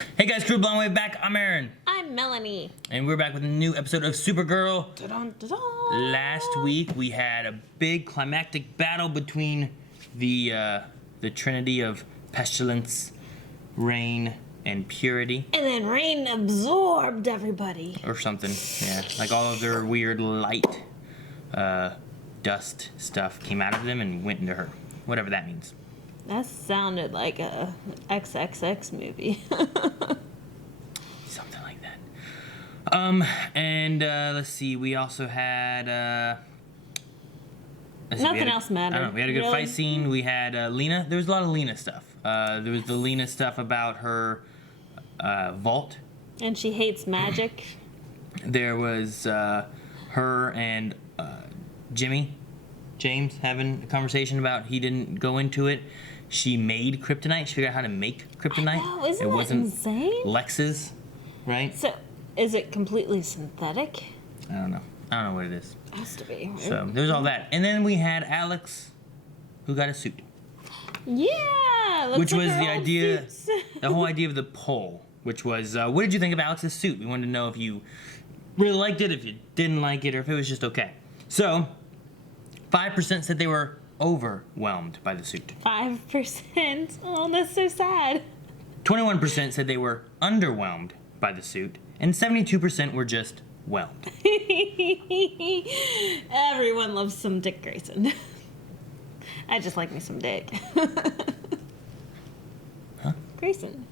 Hey guys, Crew Blonde Wave back. I'm Aaron. I'm Melanie. And we're back with a new episode of Supergirl. Da-dun, da-dun. Last week we had a big climactic battle between the trinity of pestilence, rain, and purity. And then rain absorbed everybody. Or something, yeah. Like all of their weird light dust stuff came out of them and went into her. Whatever that means. That sounded like a XXX movie. Something like that. Let's see, we also had Nothing else mattered. I don't know, we had a good fight scene. We had Lena. There was a lot of Lena stuff. There was the Lena stuff about her vault. And she hates magic. There was her and James having a conversation about he didn't go into it. She made kryptonite. She figured out how to make kryptonite. Oh, isn't that wasn't insane? Lex's, right? So, is it completely synthetic? I don't know what it is. Has to be. Right? So there's all that, and then we had Alex, who got a suit. Yeah, looks Which like was her the old idea, suits. the whole idea of the poll, which was, what did you think of Alex's suit? We wanted to know if you really liked it, if you didn't like it, or if it was just okay. So, 5% said they were overwhelmed by the suit. 5%. Oh, that's so sad. 21% said they were underwhelmed by the suit, and 72% were just whelmed. Everyone loves some Dick Grayson. I just like me some Dick. Huh? Grayson.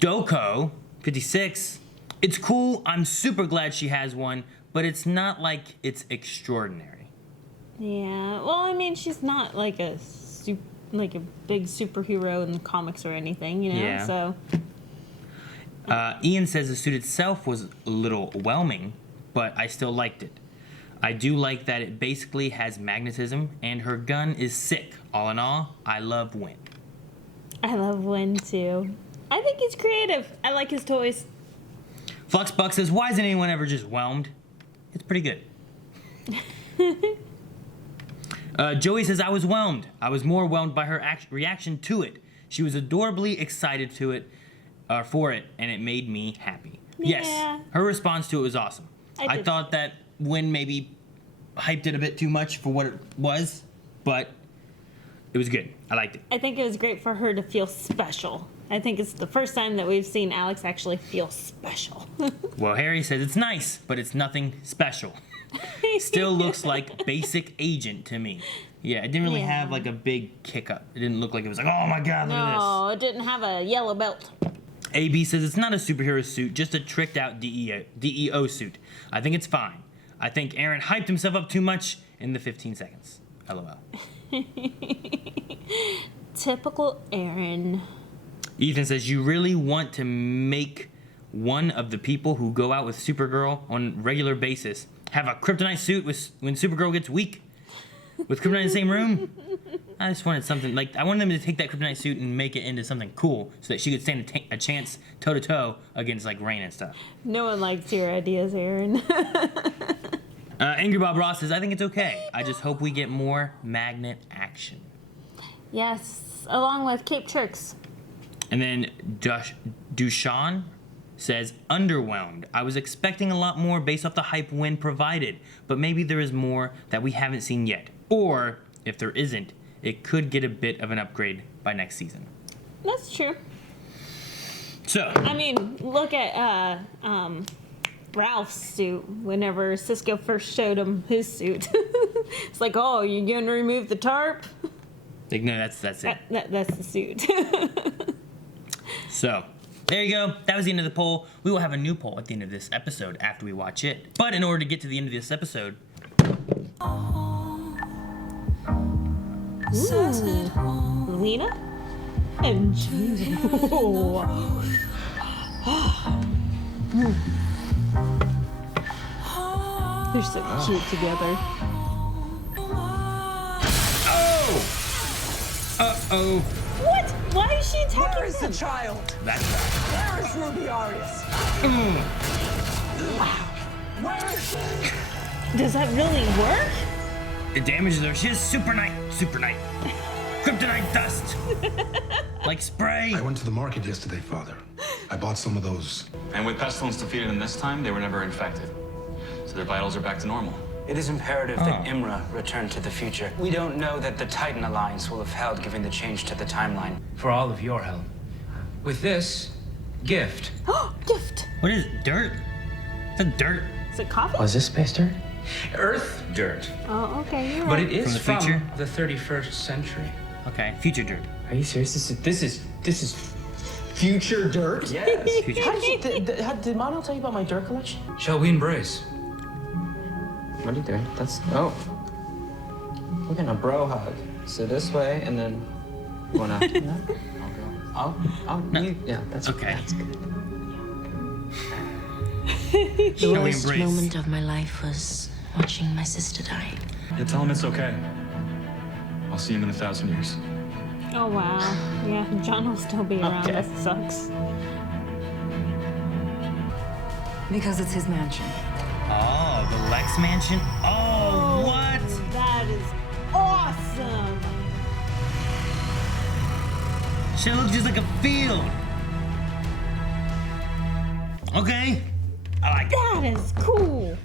Doko, 56. It's cool. I'm super glad she has one, but it's not like it's extraordinary. Yeah. Well, I mean, she's not like a big superhero in the comics or anything, you know. Yeah. So. Ian says the suit itself was a little whelming, but I still liked it. I do like that it basically has magnetism, and her gun is sick. All in all, I love Win. I love Win too. I think he's creative. I like his toys. Fluxbuck says, why isn't anyone ever just whelmed? It's pretty good. Joey says, I was whelmed. I was more whelmed by her reaction to it. She was adorably excited for it, and it made me happy. Yeah. Yes, her response to it was awesome. I thought that Win maybe hyped it a bit too much for what it was, but it was good. I liked it. I think it was great for her to feel special. I think it's the first time that we've seen Alex actually feel special. Well, Harry says it's nice, but it's nothing special. Still looks like basic agent to me. Yeah, it didn't really have like a big kick up. It didn't look like it was like, oh my god, look at this. No, it didn't have a yellow belt. AB says it's not a superhero suit, just a tricked out DEO suit. I think it's fine. I think Aaron hyped himself up too much in the 15 seconds. LOL. Typical Aaron. Ethan says you really want to make one of the people who go out with Supergirl on a regular basis have a kryptonite suit when Supergirl gets weak? With kryptonite in the same room? I just wanted something, like, I wanted them to take that kryptonite suit and make it into something cool so that she could stand a chance toe-to-toe against, like, rain and stuff. No one likes your ideas, Aaron. Angry Bob Ross says, I think it's okay. I just hope we get more magnet action. Yes, along with Cape Tricks. And then Dushan says, underwhelmed. I was expecting a lot more based off the hype Win provided, but maybe there is more that we haven't seen yet. Or, if there isn't, it could get a bit of an upgrade by next season. That's true. So. I mean, look at Ralph's suit whenever Cisco first showed him his suit. It's like, oh, you're going to remove the tarp? Like, no, that's it. That's the suit. So, there you go. That was the end of the poll. We will have a new poll at the end of this episode after we watch it. But in order to get to the end of this episode... Ooh. Lena and They're so cute together. Oh! Uh-oh. What? Why is she attacking Where is him? the child? That's right. Where is Ruby Arias? Where is she? Does that really work? It damages her. She has super night. Kryptonite dust! Like spray! I went to the market yesterday, Father. I bought some of those. And with Pestilence defeated them this time, they were never infected. So their vitals are back to normal. It is imperative that Imra return to the future. We don't know that the Titan Alliance will have held given the change to the timeline. For all of your help. With this gift. Gift. What is it? Dirt? Is that dirt? Is it coffee? Was this space dirt? Earth dirt. Oh, okay. You're But right. it is From the future? the 31st century. Okay, future dirt. Are you serious? This is future dirt? Yes. Future. How did did Mono tell you about my dirt collection? Shall we embrace? What are you doing? Oh. We're gonna bro hug. So this way, and then you wanna. No? I'll go. No. Yeah, that's Okay. That's good. The Shall we worst embrace? moment of my life was watching my sister die. Yeah, tell him it's okay. I'll see him in 1,000 years. Oh, wow. Yeah, John will still be around. Okay. That sucks. Because it's his mansion. Oh, the Lex Mansion? Oh, what? That is awesome. Shit looks just like a field. Okay. I like it. That is cool.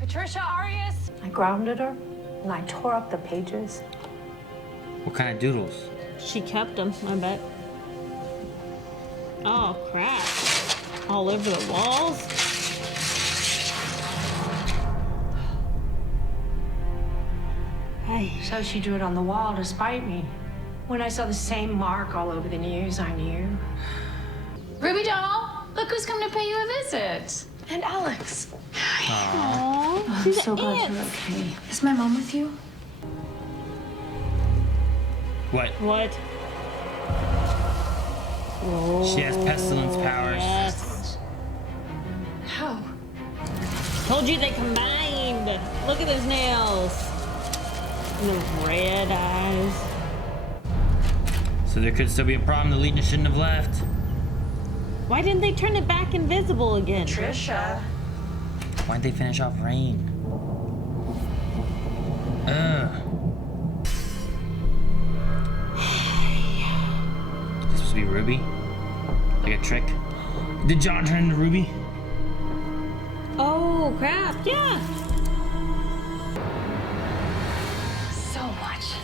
Patricia Arias. I grounded her, and I tore up the pages. What kind of doodles? She kept them, I bet. Oh, crap. All over the walls. Hey. So she drew it on the wall to spite me. When I saw the same mark all over the news, I knew. Ruby doll, look who's come to pay you a visit. And Alex. Aww. I'm She's so an glad aunt. you're okay. Is my mom with you? What? What? She has pestilence powers. Yes. How? Told you they combined. Look at his nails. And the red eyes. So there could still be a problem. The Legion shouldn't have left. Why didn't they turn it back invisible again? Trisha. Why'd they finish off Rain? Ugh. This supposed to be Ruby? Like a trick? Did John turn into Ruby? Oh, crap. Yeah. So much.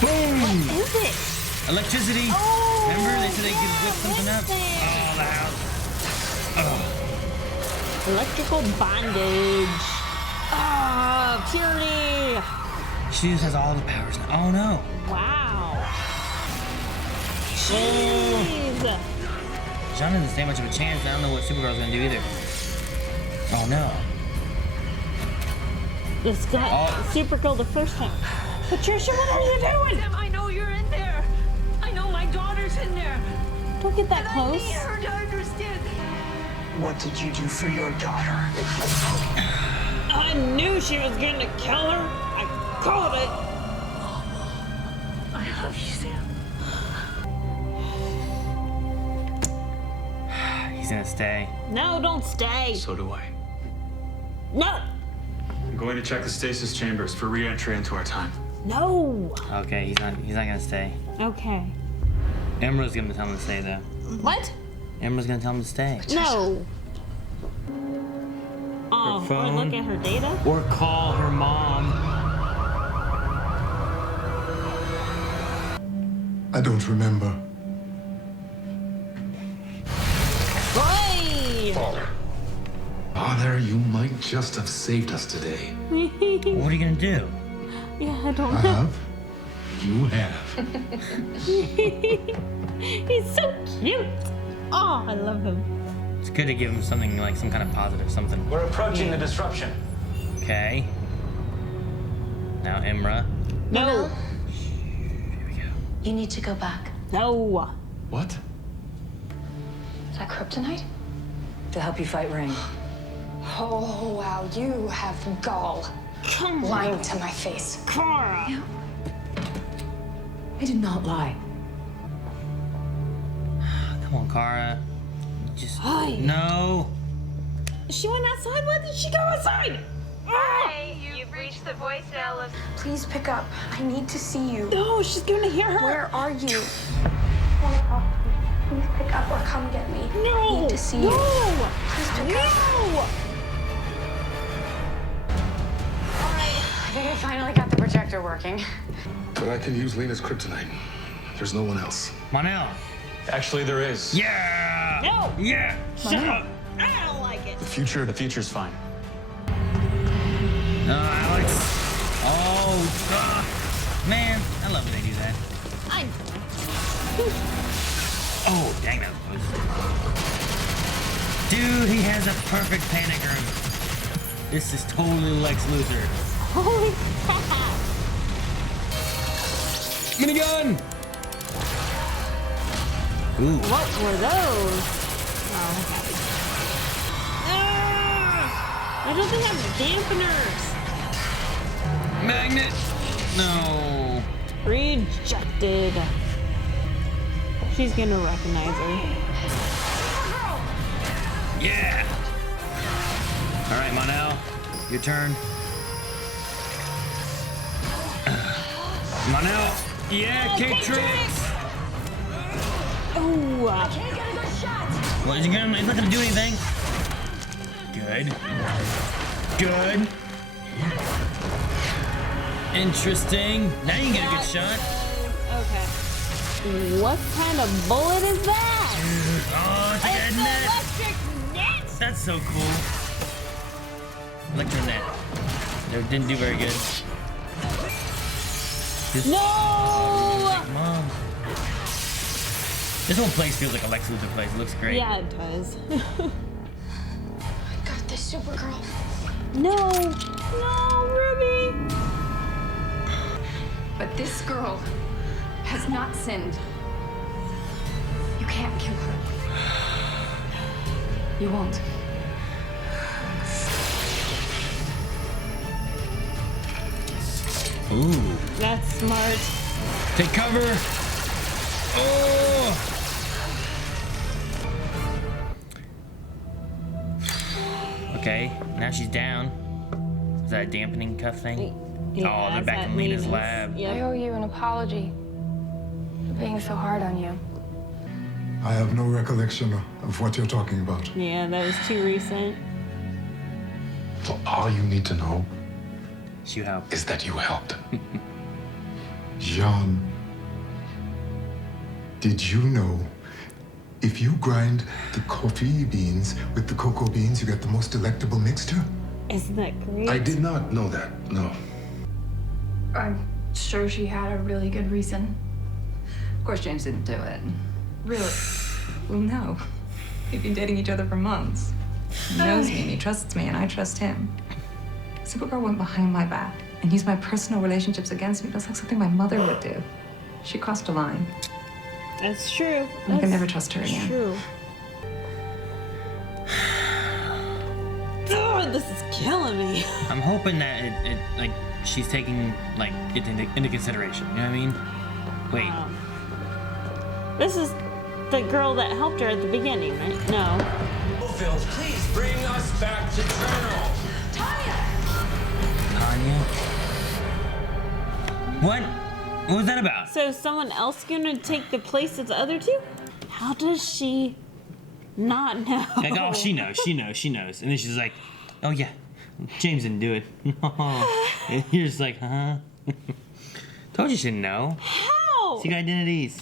Boom! Is it? Electricity! Oh, Remember they said they could whip something up? listen. Oh, the house. Oh. Electrical bondage. Ah, purity. She just has all the powers now. Oh no. Wow. Oh. Jeez. John doesn't stand much of a chance. I don't know what Supergirl's gonna do either. Oh no. This guy, Oh. Supergirl the first time. Patricia, what are you doing? Sam, I know you're in there. I know my daughter's in there. Don't get that I close. need her to understand. What did you do for your daughter? I knew she was going to kill her. I called it. I love you, Sam. He's gonna stay. No, don't stay. So do I. No. I'm going to check the stasis chambers for re-entry into our time. No. Okay, he's not gonna stay. Okay. Emerald's gonna tell him to stay though. What? Emerald's gonna tell him to stay. No. Oh, or phone. look at her data? Or call her mom. I don't remember. Hey! Father, you might just have saved us today. What are you gonna do? Yeah, I don't I know. have. You have. He's so cute. Oh, I love him. It's good to give him something like some kind of positive something. We're approaching the disruption. Okay. Now Imra. No. Here we go. You need to go back. No. What? Is that kryptonite? To help you fight Rain. Oh, wow, you have gall. Come Lying on, to my face. Kara. I did not lie. Come on, Kara. Just Hi. no. She went outside. Why did she go outside? Hi, you've reached the voicemail of... Please pick up. I need to see you. No, she's gonna hear her. Where are you? I want to talk to you. Please pick up or come get me. No. I need to see you. Please pick up. No. I think I finally got the projector working. But I can use Lena's kryptonite. There's no one else. Come on out. Actually, there is. Yeah. No. Yeah. Shut up. I don't like it. The future's fine. No, Alex. Oh, man. I love when they do that. I Oh, dang, that was close. Dude, he has a perfect panic room. This is totally Lex Luthor. Holy crap. Minigun! Ooh. What were those? Oh, okay. I don't think I have dampeners. Magnet! No. Rejected. She's gonna recognize her. Yeah! Alright, Monel. Your turn. Monel! Yeah, kick tricks! Oh! I can't get a good shot. Well, it's not gonna do anything. Good. Good. Interesting. Now you get a good shot. Okay. What kind of bullet is that? Oh, it's like a net. Electric net. That's so cool. Electric net. It didn't do very good. No! Mom. This whole place feels like a Lex Luthor place. It looks great. Yeah, it does. I got this, Supergirl. No! No, Ruby! But this girl has not sinned. You can't kill her. You won't. Ooh. That's smart. Take cover. Oh! Okay, now she's down. Is that a dampening cuff thing? Yeah, Oh, they're back in Lena's lab. I owe you an apology for being so hard on you. I have no recollection of what you're talking about. Yeah, that was too recent. So all you need to know You helped. is that you helped. Jean, did you know if you grind the coffee beans with the cocoa beans, you get the most delectable mixture? Isn't that great? I did not know that, no. I'm sure she had a really good reason. Of course, James didn't do it. Really? Well, no. We've been dating each other for months. He knows me and he trusts me and I trust him. Supergirl went behind my back and used my personal relationships against me. That's like something my mother would do. She crossed a line. That's true. I can never trust her again. True. Oh, this is killing me. I'm hoping that it like she's taking like it into consideration. You know what I mean? Wait. Wow. This is the girl that helped her at the beginning, right? No. Phil, please bring us back to Journal. Tanya. What? What was that about? So is someone else gonna take the place of the other two? How does she not know? Like, oh, she knows. And then she's like, oh yeah, James didn't do it. And you're just like, huh? Told you should know. How? Secret identities.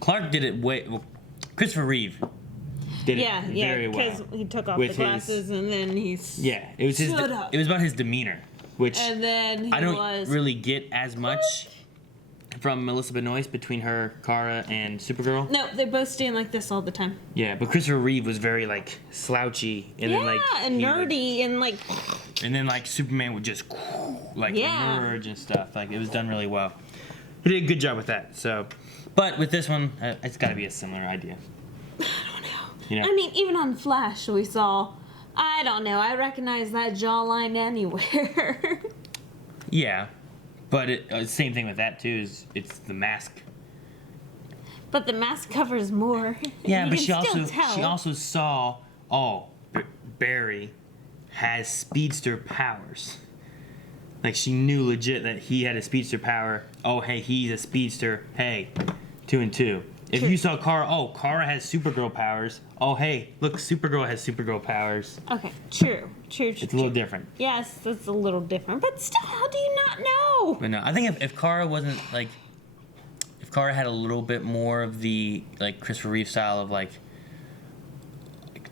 Clark did it Christopher Reeve did it very well. because he took off with the glasses and then he's it was stood up. It was about his demeanor, which And then he I don't was really get as much from Melissa Benoist between her, Kara, and Supergirl. No, they both stand like this all the time. Yeah, but Christopher Reeve was very like slouchy and then like and he nerdy and like. and then like Superman would just like Yeah. emerge and stuff. Like it was done really well. He did a good job with that. So, but with this one, it's got to be a similar idea. I don't know. You know? I mean, even on Flash, we saw. I don't know. I recognize that jawline anywhere. Yeah, but same thing with that too. Is it's the mask. But the mask covers more. Yeah, You but can she still also tell. saw Barry has speedster powers. Like, she knew legit that he had a speedster power. Oh, hey, he's a speedster. Hey, 2 and 2. If you saw Kara, oh, Kara has Supergirl powers. Oh, hey, look, Supergirl has Supergirl powers. Okay, true. It's a little different. Yes, it's a little different, but still, how do you not know? But no, I think if Kara wasn't, like, if Kara had a little bit more of the, like, Christopher Reeve style of, like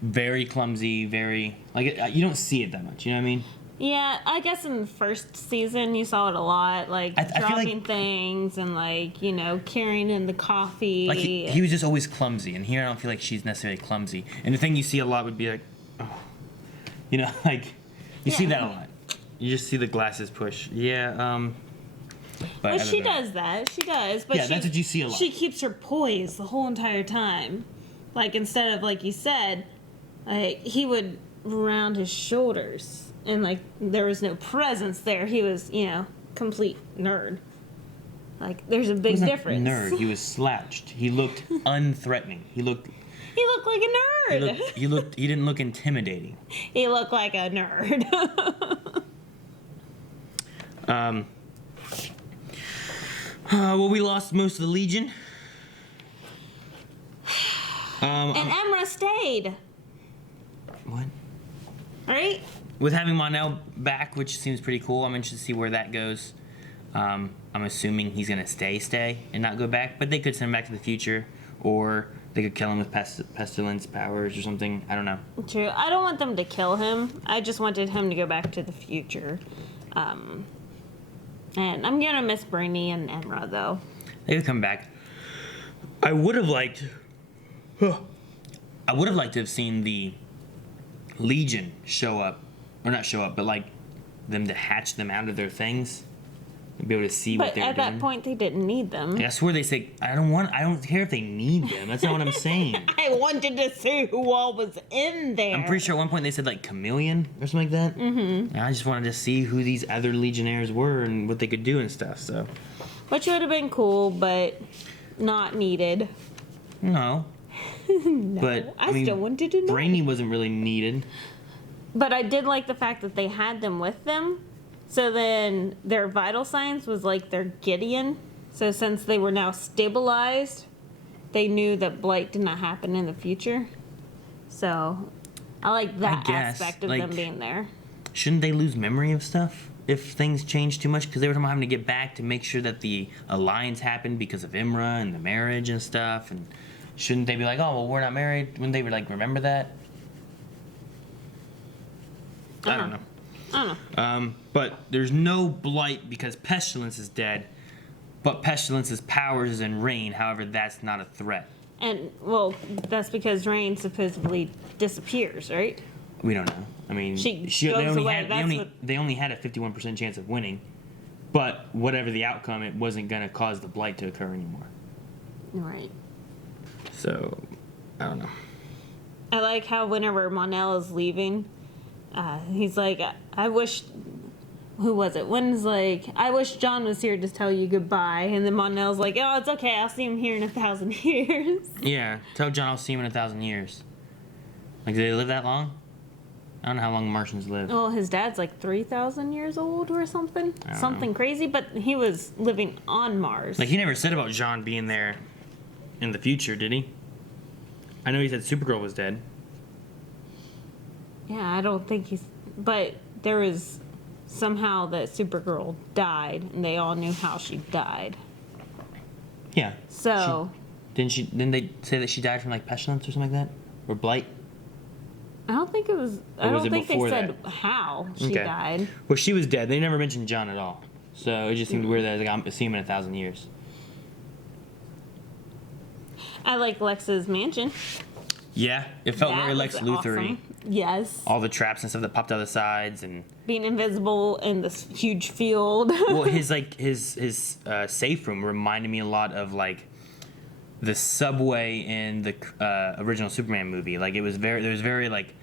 very clumsy, very, like, you don't see it that much, you know what I mean? Yeah, I guess in the first season you saw it a lot, like I feel dropping like, things and, like, you know, carrying in the coffee. like he was just always clumsy, and here I don't feel like she's necessarily clumsy. And the thing you see a lot would be like, oh, you know, like you see that a lot. You just see the glasses push. Yeah. But she does that. She does. But yeah, that's what you see a lot. She keeps her poise the whole entire time. Like, instead of, like you said, like, he would round his shoulders. And, like, there was no presence there. He was, you know, complete nerd. Like, there's a big difference. Nerd. He was slouched. He looked unthreatening. He looked like a nerd. He didn't look intimidating. He looked like a nerd. Well, we lost most of the Legion. And Emra stayed. What? Right? With having Mon-El back, which seems pretty cool, I'm interested to see where that goes. I'm assuming he's gonna stay, and not go back. But they could send him back to the future, or they could kill him with pestilence powers or something. I don't know. True. I don't want them to kill him. I just wanted him to go back to the future. And I'm gonna miss Brainy and Emra, though. They could come back. I would have liked to have seen the Legion show up, or not show up, but like them to hatch them out of their things and be able to see what they're doing. But at that point, they didn't need them. Yeah, I swear they say, I don't care if they need them. That's not what I'm saying. I wanted to see who all was in there. I'm pretty sure at one point they said like chameleon or something like that. Mm-hmm. And I just wanted to see who these other Legionnaires were and what they could do and stuff. So, which would have been cool, but not needed. No. No, but I still wanted to know. Brainy wasn't really needed. But I did like the fact that they had them with them. So then their vital signs was like their Gideon. So since they were now stabilized, they knew that blight did not happen in the future. So I like that aspect of them being there. Shouldn't they lose memory of stuff if things change too much? Because they were talking about having to get back to make sure that the alliance happened because of Imra and the marriage and stuff. And shouldn't they be like, oh, well, we're not married? Wouldn't they like remember that? I don't know. But there's no blight because Pestilence is dead. But Pestilence's powers is in Rain. However, that's not a threat. And, well, that's because Rain supposedly disappears, right? We don't know. I mean, they only had a 51% chance of winning. But whatever the outcome, it wasn't going to cause the blight to occur anymore. Right. So, I don't know. I like how whenever Mon-El is leaving, he's like, I wish... Who was it? When's like, I wish John was here to tell you goodbye. And then Mon-El's like, oh, it's okay. I'll see him here in 1,000 years. Yeah. Tell John I'll see him in 1,000 years. Like, do they live that long? I don't know how long Martians live. Well, his dad's like 3,000 years old or something. Something crazy, but he was living on Mars. Like, he never said about John being there in the future, did he? I know he said Supergirl was dead. Yeah, I don't think he's... But there was somehow that Supergirl died, and they all knew how she died. Yeah. So... Didn't they say that she died from, like, pestilence or something like that? Or blight? I don't think it was... I don't think they said how she died. Well, she was dead. They never mentioned John at all. So it just seemed weird that, like, I'm seeing him in 1,000 years. I like Lex's mansion. Yeah, it felt very Lex Luthor-y. Awesome. Yes. All the traps and stuff that popped out of the sides and being invisible in this huge field. Well, his safe room reminded me a lot of like the subway in the original Superman movie. Like there was very like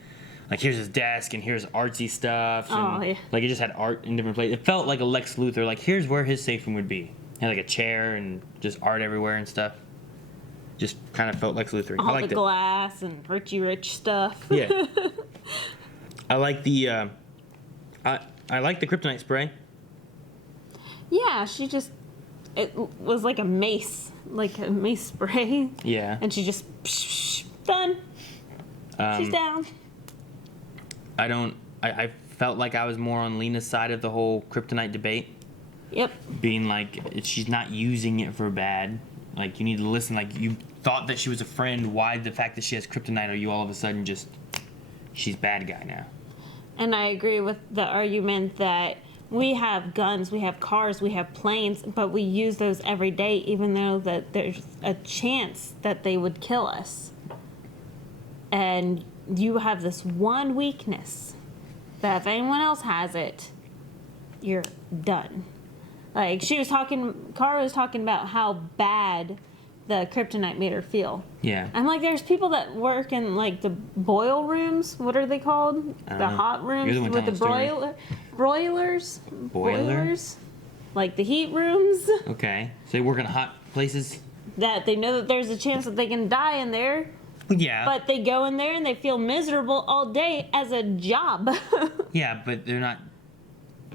here's his desk and here's artsy stuff. And, yeah. Like it just had art in different places. It felt like a Lex Luthor. Like here's where his safe room would be. It had like a chair and just art everywhere and stuff. Just kind of felt Lex Luthor. All the glass and Richie Rich stuff. Yeah. I like the I like the kryptonite spray. Yeah, it was like a mace spray. Yeah. And she just done. She's down. I felt like I was more on Lena's side of the whole kryptonite debate. Yep. Being like, she's not using it for bad. Like, you need to listen. Like, you thought that she was a friend. Why the fact that she has kryptonite are you all of a sudden just, she's bad guy now? And I agree with the argument that we have guns, we have cars, we have planes, but we use those every day, even though that there's a chance that they would kill us. And you have this one weakness that if anyone else has it, you're done. Like, Kara was talking about how bad the kryptonite made her feel. Yeah. I'm like, there's people that work in, like, the boil rooms. What are they called? The hot rooms with the broilers? Boilers? Like the heat rooms. Okay. So they work in hot places? That they know that there's a chance that they can die in there. Yeah. But they go in there and they feel miserable all day as a job. Yeah, but they're not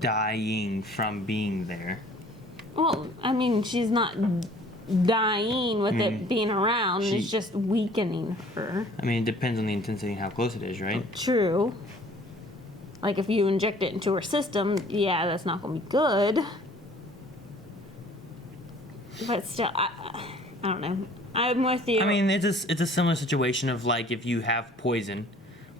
dying from being there. Well, I mean, she's not dying with it being around. It's just weakening her. I mean, it depends on the intensity and how close it is, right? True. Like, if you inject it into her system, yeah, that's not going to be good. But still, I don't know. I'm with you. I mean, it's a similar situation of, like, if you have poison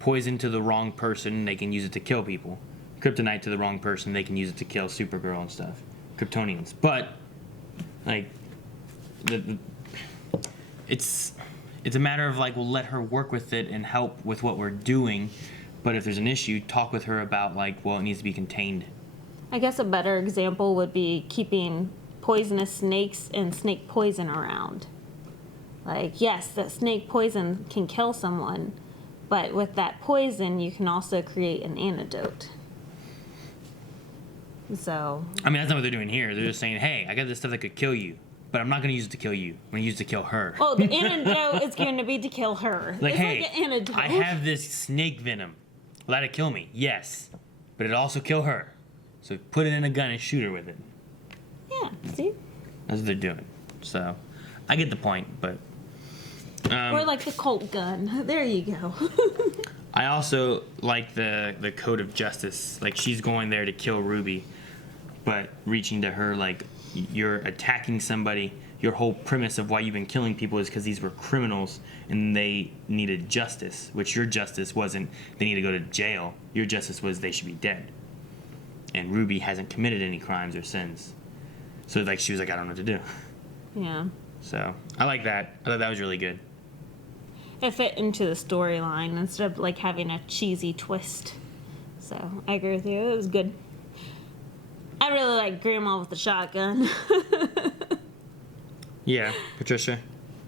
to the wrong person, they can use it to kill people. Kryptonite to the wrong person, they can use it to kill Supergirl and stuff. Kryptonians. But, like, it's a matter of, like, we'll let her work with it and help with what we're doing. But if there's an issue, talk with her about, like, well, it needs to be contained. I guess a better example would be keeping poisonous snakes and snake poison around. Like, yes, that snake poison can kill someone, but with that poison, you can also create an antidote. So... I mean, that's not what they're doing here. They're just saying, hey, I got this stuff that could kill you, but I'm not going to use it to kill you. I'm going to use it to kill her. Oh, the antidote is going to be to kill her. Like, it's hey, like an antidote. I have this snake venom. Will that kill me? Yes. But it'll also kill her. So put it in a gun and shoot her with it. Yeah, see? That's what they're doing. So, I get the point, but... or like the Colt gun. There you go. I also like the code of justice. Like, she's going there to kill Ruby, but reaching to her, like, you're attacking somebody. Your whole premise of why you've been killing people is because these were criminals and they needed justice, which your justice wasn't they need to go to jail. Your justice was they should be dead. And Ruby hasn't committed any crimes or sins. So, like, she was like, I don't know what to do. Yeah. So, I like that. I thought that was really good. It fit into the storyline instead of, like, having a cheesy twist. So, I agree with you. It was good. I really like Grandma with the shotgun. Yeah, Patricia.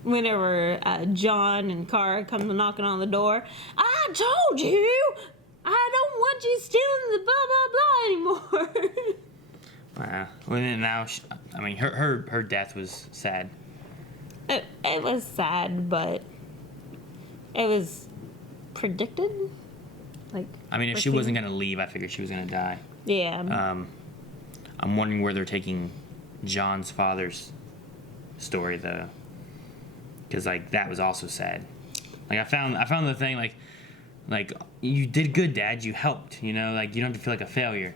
Whenever John and Kara come knocking on the door, I told you! I don't want you stealing the blah, blah, blah anymore. Wow. Well, then now, I mean, her death was sad. It was sad, but it was predicted. Like, I mean, if she wasn't gonna leave, I figured she was gonna die. Yeah. I'm wondering where they're taking John's father's story, though, because, like, that was also sad. Like, I found the thing, like you did good, Dad. You helped. You know, like, you don't have to feel like a failure.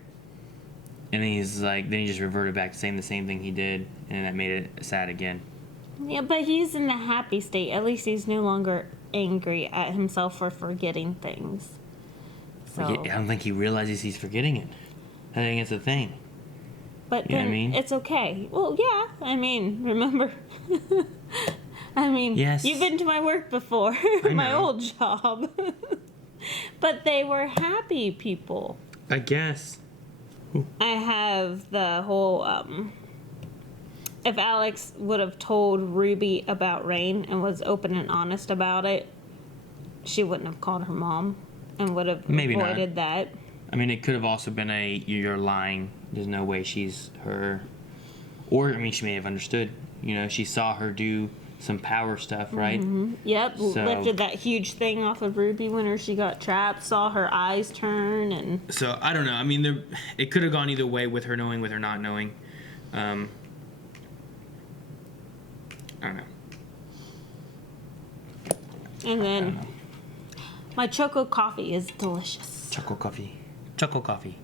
And then then he just reverted back to saying the same thing he did, and that made it sad again. Yeah, but he's in the happy state. At least he's no longer angry at himself for forgetting things. So. I don't think he realizes he's forgetting it. I think it's a thing. But you know then what I mean? It's okay. Well, yeah. I mean, remember? I mean, yes. You've been to my work before, my old job. But they were happy people. I guess. I have the whole, if Alex would have told Ruby about Rain and was open and honest about it, she wouldn't have called her mom and would have avoided that. I mean, it could have also been you're lying. There's no way she's her. Or, I mean, she may have understood. You know, she saw her do some power stuff, right? Yep, So- lifted that huge thing off of Ruby when she got trapped, saw her eyes turn, and... So, I don't know. I mean, it could have gone either way with her knowing, with her not knowing. I don't know. And then my choco coffee is delicious. Choco coffee. Choco coffee.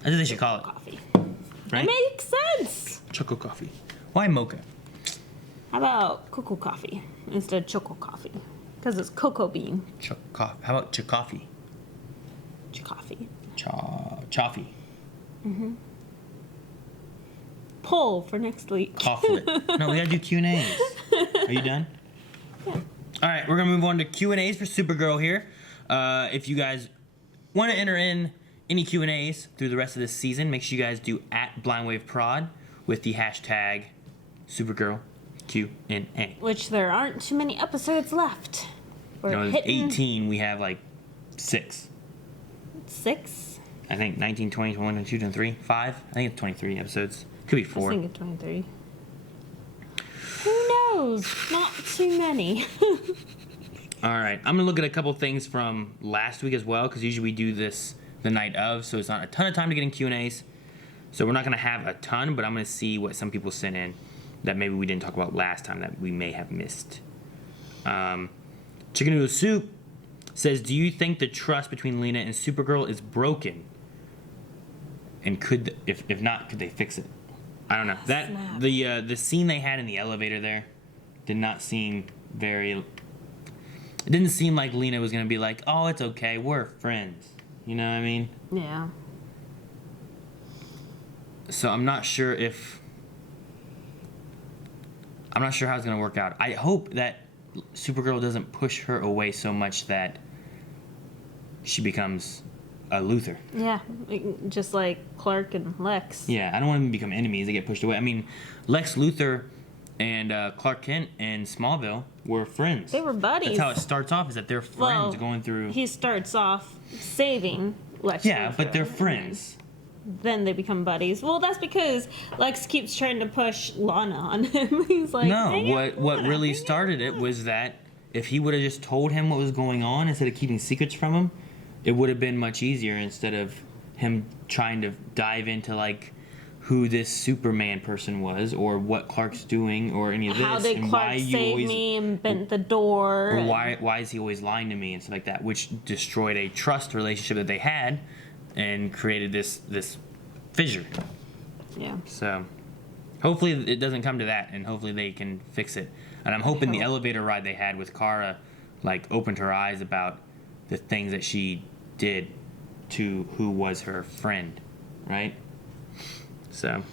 That's what they should call it. Coffee. Right? It makes sense. Choco coffee. Why mocha? How about cocoa coffee instead of choco coffee? Because it's cocoa bean. How about chacoffee? Coffee. Chaffee. Poll for next week. Cofflet. No, we gotta do Q&As. Are you done? Yeah. All right, we're gonna move on to Q&As for Supergirl here. If you guys want to enter in any Q&As through the rest of this season, make sure you guys do @BlindWaveProd with the hashtag Supergirl Q&A. Which there aren't too many episodes left. We're No, there's hitting 18. We have like 6. 6. I think 19, 20, 21, 22, 23, 5. I think it's 23 episodes. Could be I 4. think it's 23. Who knows? Not too many. All right, I'm gonna look at a couple things from last week as well, because usually we do this the night of, so it's not a ton of time to get in Q&As. So we're not gonna have a ton, but I'm gonna see what some people sent in that maybe we didn't talk about last time that we may have missed. Chicken Noodle Soup says, do you think the trust between Lena and Supergirl is broken? And if not, could they fix it? I don't know. Snap. The scene they had in the elevator there did not seem very... It didn't seem like Lena was going to be like, oh, it's okay, we're friends. You know what I mean? Yeah. So I'm not sure how it's going to work out. I hope that Supergirl doesn't push her away so much that she becomes a Luthor. Yeah, just like Clark and Lex. Yeah, I don't want them to become enemies. They get pushed away. I mean, Lex Luthor and Clark Kent in Smallville were friends. They were buddies. That's how it starts off, is that they're friends going through... He starts off saving Lex Yeah, Luthor, but they're friends. Then they become buddies. Well, that's because Lex keeps trying to push Lana on him. He's like, No, "Hang out, what Lana, really hang out." started it was that if he would have just told him what was going on instead of keeping secrets from him, it would have been much easier instead of him trying to dive into like who this Superman person was or what Clark's doing or any of this. How did and Clark why you save always, me and bent the door? or and- why is he always lying to me and stuff like that, which destroyed a trust relationship that they had and created this fissure. Yeah. So hopefully it doesn't come to that, and hopefully they can fix it. And I'm hoping the elevator ride they had with Kara like opened her eyes about the things that she did to who was her friend, right? So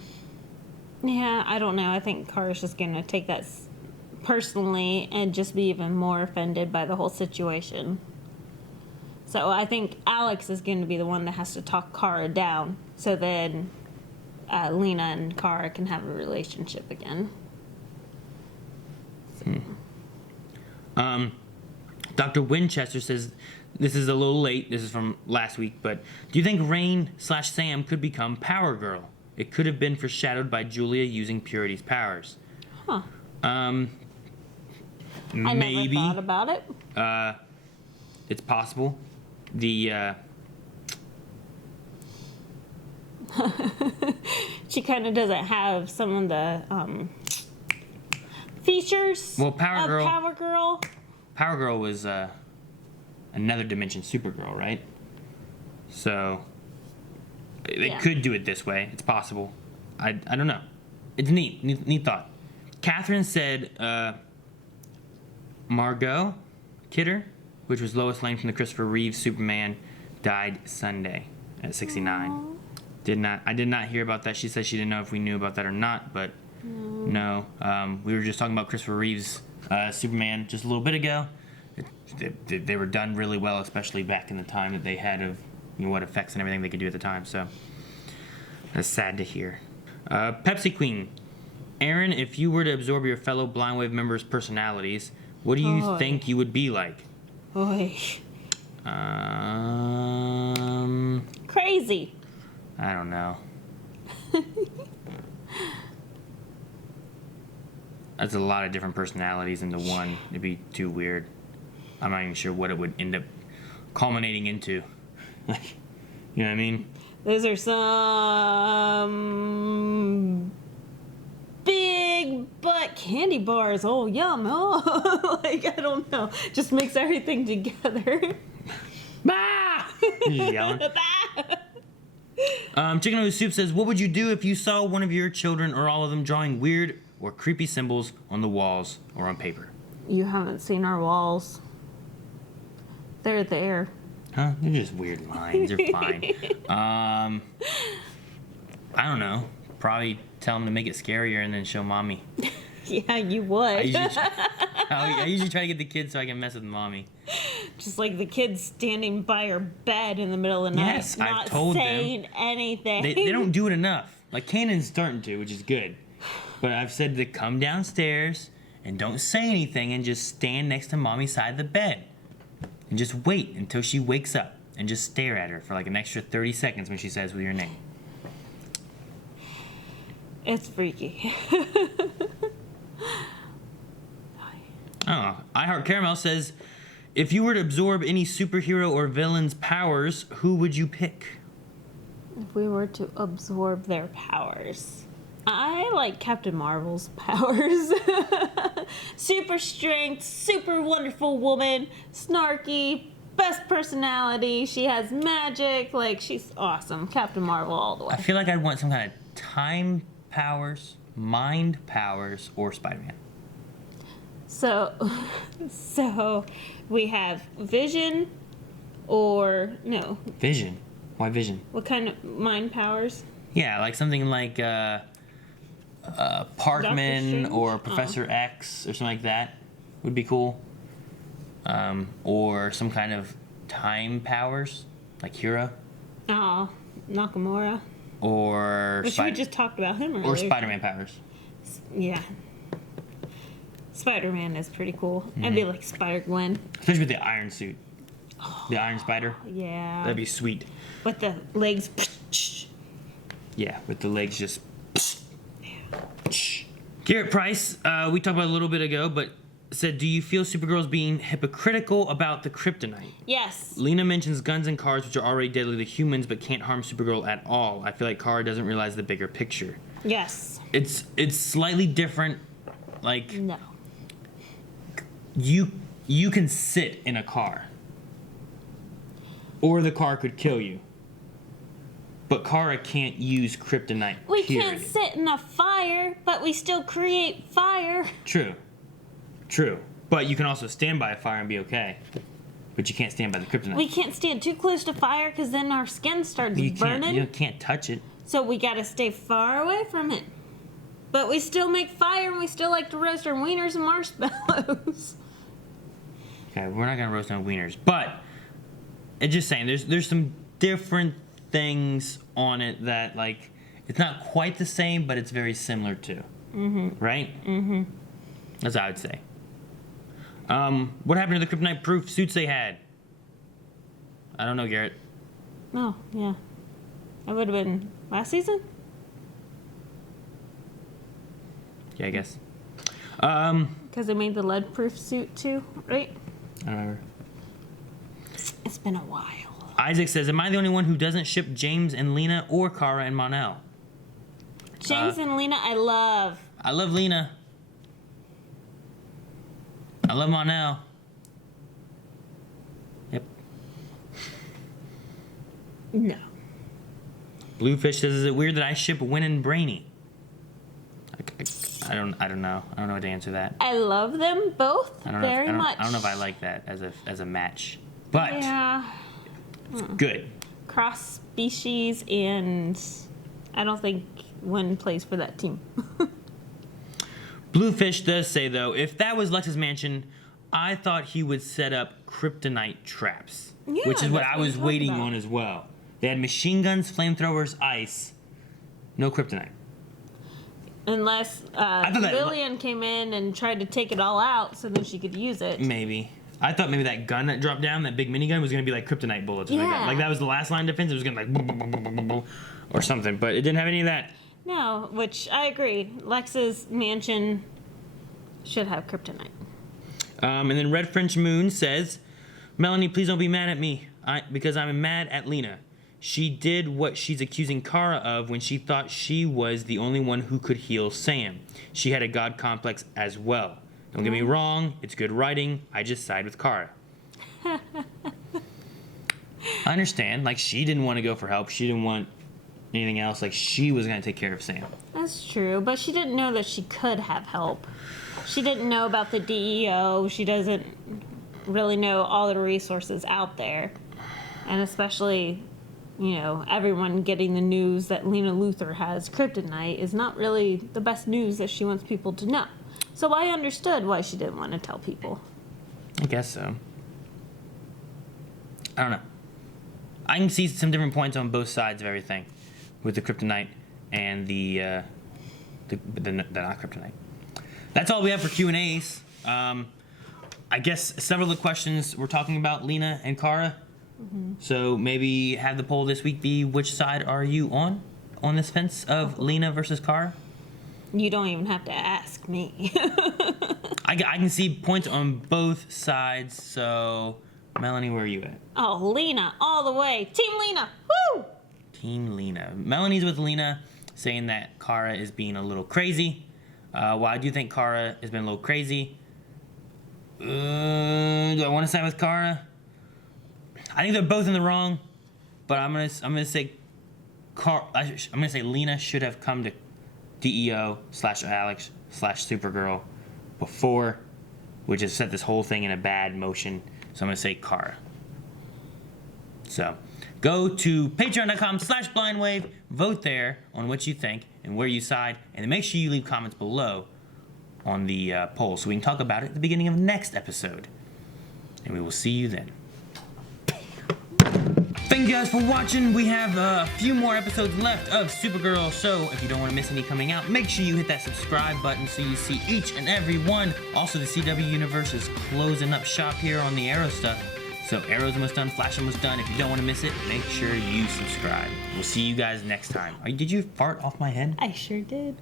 Yeah, I don't know. I think Kara's just going to take that personally and just be even more offended by the whole situation. So I think Alex is going to be the one that has to talk Kara down so then Lena and Kara can have a relationship again. Dr. Winchester says, this is a little late, this is from last week, but do you think Rain/Sam could become Power Girl? It could have been foreshadowed by Julia using Purity's powers. Huh. Maybe. I never thought about it. It's possible. The She kind of doesn't have some of the features Well, of Power Girl was another dimension Supergirl, right? So they could do it this way. It's possible. I don't know. It's neat thought. Catherine said Margot Kidder, which was Lois Lane from the Christopher Reeve Superman, died Sunday at 69. Aww. I did not hear about that. She said she didn't know if we knew about that or not, but no. We were just talking about Christopher Reeve's Superman just a little bit ago. They were done really well, especially back in the time that they had of what effects and everything they could do at the time. So that's sad to hear. Pepsi Queen, Aaron, if you were to absorb your fellow Blind Wave members' personalities, what do you think you would be like? Oy. Crazy. I don't know. That's a lot of different personalities into one. It'd be too weird. I'm not even sure what it would end up culminating into. Like, you know what I mean? Those are some big butt candy bars. Oh, yum. Oh, like, I don't know. Just mix everything together. Bah! He's yelling. Chicken Noodle Soup says, what would you do if you saw one of your children or all of them drawing weird or creepy symbols on the walls or on paper? You haven't seen our walls. They're there. Huh? They're just weird lines. They're fine. I don't know. Probably tell them to make it scarier and then show mommy. Yeah, you would. I usually try to get the kids so I can mess with mommy. Just like the kids standing by her bed in the middle of the night, Yes, not I've told saying them. anything. They don't do it enough. Like, Kanan's starting to, which is good. But I've said to come downstairs and don't say anything and just stand next to mommy's side of the bed. And just wait until she wakes up and just stare at her for like an extra 30 seconds when she says with your name. It's freaky. Oh, I Heart Caramel says, if you were to absorb any superhero or villain's powers, who would you pick? If we were to absorb their powers, I like Captain Marvel's powers. Super strength, super wonderful woman, snarky, best personality. She has magic. Like, she's awesome. Captain Marvel all the way. I feel like I'd want some kind of time powers, mind powers, or Spider-Man. So we have Vision or no. Vision? Why Vision? What kind of mind powers? Yeah, like something like Parkman or Professor X or something like that would be cool. Or some kind of time powers, like Hira. Oh, Nakamura. Or Which we just talked about him earlier. Or Spider-Man powers. Yeah. Spider-Man is pretty cool. I'd be like Spider-Gwen. Especially with the iron suit. The Iron Spider. Yeah. That'd be sweet. With the legs. Yeah, with the legs just. Garrett Price, we talked about it a little bit ago, but said, do you feel Supergirl's being hypocritical about the kryptonite? Yes. Lena mentions guns and cars, which are already deadly to humans, but can't harm Supergirl at all. I feel like Kara doesn't realize the bigger picture. Yes. It's slightly different. Like, no. You can sit in a car, or the car could kill you. But Kara can't use kryptonite. We period. can't sit in a fire, but we still create fire. True. But you can also stand by a fire and be okay. But you can't stand by the kryptonite. We can't stand too close to fire because then our skin starts burning. You can't touch it. So we gotta stay far away from it. But we still make fire and we still like to roast our wieners and marshmallows. Okay, we're not gonna roast no wieners, but it's just saying there's some different things on it that, like, it's not quite the same, but it's very similar to. Right? That's what I would say. What happened to the kryptonite proof suits they had? I don't know, Garrett. Oh, yeah. That would have been last season? Yeah, I guess. Because they made the lead proof suit too, right? I don't remember. It's been a while. Isaac says, am I the only one who doesn't ship James and Lena or Kara and Mon-El? James and Lena, I love. I love Lena. I love Mon-El. Yep. No. Bluefish says, is it weird that I ship Win and Brainy? I don't know. I don't know how to answer that. I love them both very much. I don't know if I like that as a match. But yeah. It's good. Cross species, and I don't think Win plays for that team. Bluefish does say, though, if that was Lex's mansion, I thought he would set up kryptonite traps. Yeah, which is what that's I was what waiting about. on as well. They had machine guns, flamethrowers, ice, no kryptonite. Unless Lillian came in and tried to take it all out so then she could use it. Maybe. I thought maybe that gun that dropped down, that big minigun, was going to be like kryptonite bullets. Or something like that. Like that was the last line of defense. It was going to like boom, boom, boom, boom, boom, boom, boom, or something. But it didn't have any of that. No, which I agree. Lex's mansion should have kryptonite. And then Red French Moon says, Melanie, please don't be mad at me because I'm mad at Lena. She did what she's accusing Kara of when she thought she was the only one who could heal Sam. She had a god complex as well. Don't get me wrong, it's good writing. I just side with Kara. I understand. Like, she didn't want to go for help. She didn't want anything else. Like, she was going to take care of Sam. That's true, but she didn't know that she could have help. She didn't know about the DEO. She doesn't really know all the resources out there. And especially, you know, everyone getting the news that Lena Luthor has kryptonite is not really the best news that she wants people to know. So I understood why she didn't want to tell people. I guess so. I don't know. I can see some different points on both sides of everything with the kryptonite and the not kryptonite. That's all we have for Q&As. I guess several of the questions we're talking about Lena and Kara. Mm-hmm. So maybe have the poll this week be, which side are you on this fence of Lena versus Kara? You don't even have to ask me. I can see points on both sides. So Melanie, where are you at? Oh, Lena, all the way. Team Lena. Woo! Team Lena. Melanie's with Lena, saying that Kara is being a little crazy. While I do think Kara has been a little crazy, do I want to side with Kara? I think they're both in the wrong, but I'm gonna say Lena should have come to DEO/Alex/Supergirl before, which has set this whole thing in a bad motion. So I'm gonna say Kara. So go to patreon.com/blindwave, vote there on what you think and where you side, and then make sure you leave comments below on the poll so we can talk about it at the beginning of next episode. And we will see you then. Thank you guys for watching. We have a few more episodes left of Supergirl, so if you don't want to miss any coming out, make sure you hit that subscribe button so you see each and every one. Also, the CW universe is closing up shop here on the Arrow stuff. So Arrow's almost done, Flash almost done. If you don't want to miss it, make sure you subscribe. We'll see you guys next time. Did you fart off my head? I sure did.